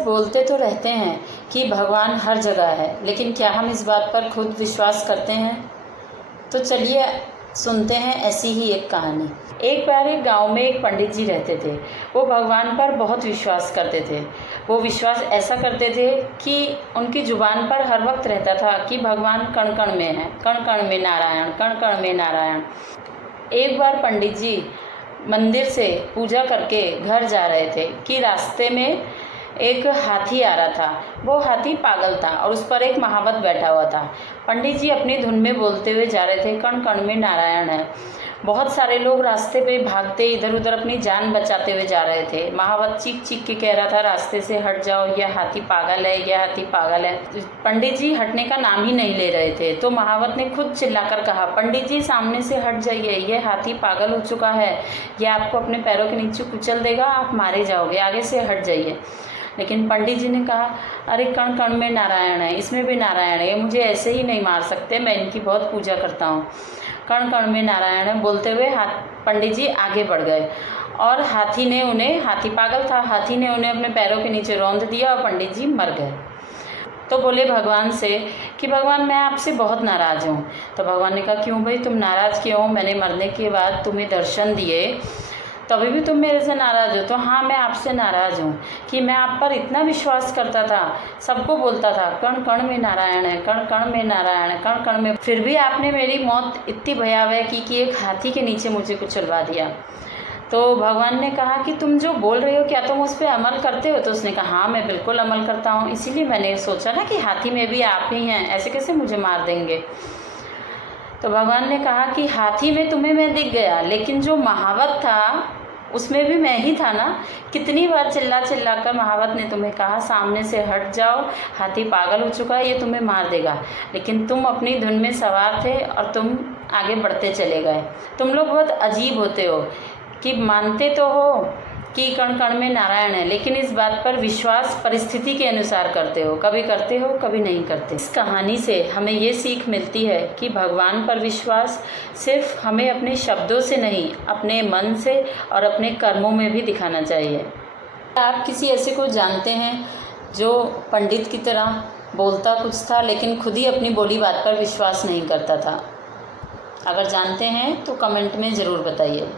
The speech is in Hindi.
सब बोलते तो रहते हैं कि भगवान हर जगह है, लेकिन क्या हम इस बात पर खुद विश्वास करते हैं? तो चलिए सुनते हैं ऐसी ही एक कहानी। एक बार एक गांव में एक पंडित जी रहते थे। वो भगवान पर बहुत विश्वास करते थे। वो विश्वास ऐसा करते थे कि उनकी ज़ुबान पर हर वक्त रहता था कि भगवान कण कण में है, कण कण में नारायण, कण कण में नारायण। एक बार पंडित जी मंदिर से पूजा करके घर जा रहे थे कि रास्ते में एक हाथी आ रहा था। वो हाथी पागल था और उस पर एक महावत बैठा हुआ था। पंडित जी अपनी धुन में बोलते हुए जा रहे थे, कण कण में नारायण है। बहुत सारे लोग रास्ते पे भागते इधर उधर अपनी जान बचाते हुए जा रहे थे। महावत चीख चीख के कह रहा था, रास्ते से हट जाओ, यह हाथी पागल है, यह हाथी पागल है। पंडित जी हटने का नाम ही नहीं ले रहे थे। तो महावत ने खुद चिल्लाकर कहा, पंडित जी सामने से हट जाइए, यह हाथी पागल हो चुका है, यह आपको अपने पैरों के नीचे कुचल देगा, आप मारे जाओगे, आगे से हट जाइए। लेकिन पंडित जी ने कहा, अरे कण कण में नारायण है, इसमें भी नारायण है, मुझे ऐसे ही नहीं मार सकते, मैं इनकी बहुत पूजा करता हूँ। कण कण में नारायण है बोलते हुए पंडित जी आगे बढ़ गए और हाथी पागल था, हाथी ने उन्हें अपने पैरों के नीचे रौंद दिया और पंडित जी मर गए। तो बोले भगवान से कि भगवान मैं आपसे बहुत नाराज़ हूँ। तो भगवान ने कहा, क्यों भाई तुम नाराज़ क्यों? मैंने मरने के बाद तुम्हें दर्शन दिए, तभी भी तुम मेरे से नाराज़ हो? तो हाँ, मैं आपसे नाराज़ हूँ कि मैं आप पर इतना विश्वास करता था, सबको बोलता था कण कण में नारायण है, कण कण में नारायण है, कण कण में, फिर भी आपने मेरी मौत इतनी भयावह की कि एक हाथी के नीचे मुझे कुचलवा दिया। तो भगवान ने कहा कि तुम जो बोल रहे हो क्या तुम उस पर अमल करते हो? तो उसने कहा, हाँ मैं बिल्कुल अमल करता हूँ, इसीलिए मैंने सोचा ना कि हाथी में भी आप ही हैं, ऐसे कैसे मुझे मार देंगे। तो भगवान ने कहा कि हाथी में तुम्हें मैं दिख गया, लेकिन जो महावत था उसमें भी मैं ही था ना। कितनी बार चिल्ला चिल्ला कर महावत ने तुम्हें कहा, सामने से हट जाओ, हाथी पागल हो चुका है, ये तुम्हें मार देगा, लेकिन तुम अपनी धुन में सवार थे और तुम आगे बढ़ते चले गए। तुम लोग बहुत अजीब होते हो कि मानते तो हो कि कण कण में नारायण है, लेकिन इस बात पर विश्वास परिस्थिति के अनुसार करते हो, कभी करते हो कभी नहीं करते। इस कहानी से हमें ये सीख मिलती है कि भगवान पर विश्वास सिर्फ हमें अपने शब्दों से नहीं, अपने मन से और अपने कर्मों में भी दिखाना चाहिए। आप किसी ऐसे को जानते हैं जो पंडित की तरह बोलता कुछ था लेकिन खुद ही अपनी बोली बात पर विश्वास नहीं करता था? अगर जानते हैं तो कमेंट में ज़रूर बताइए।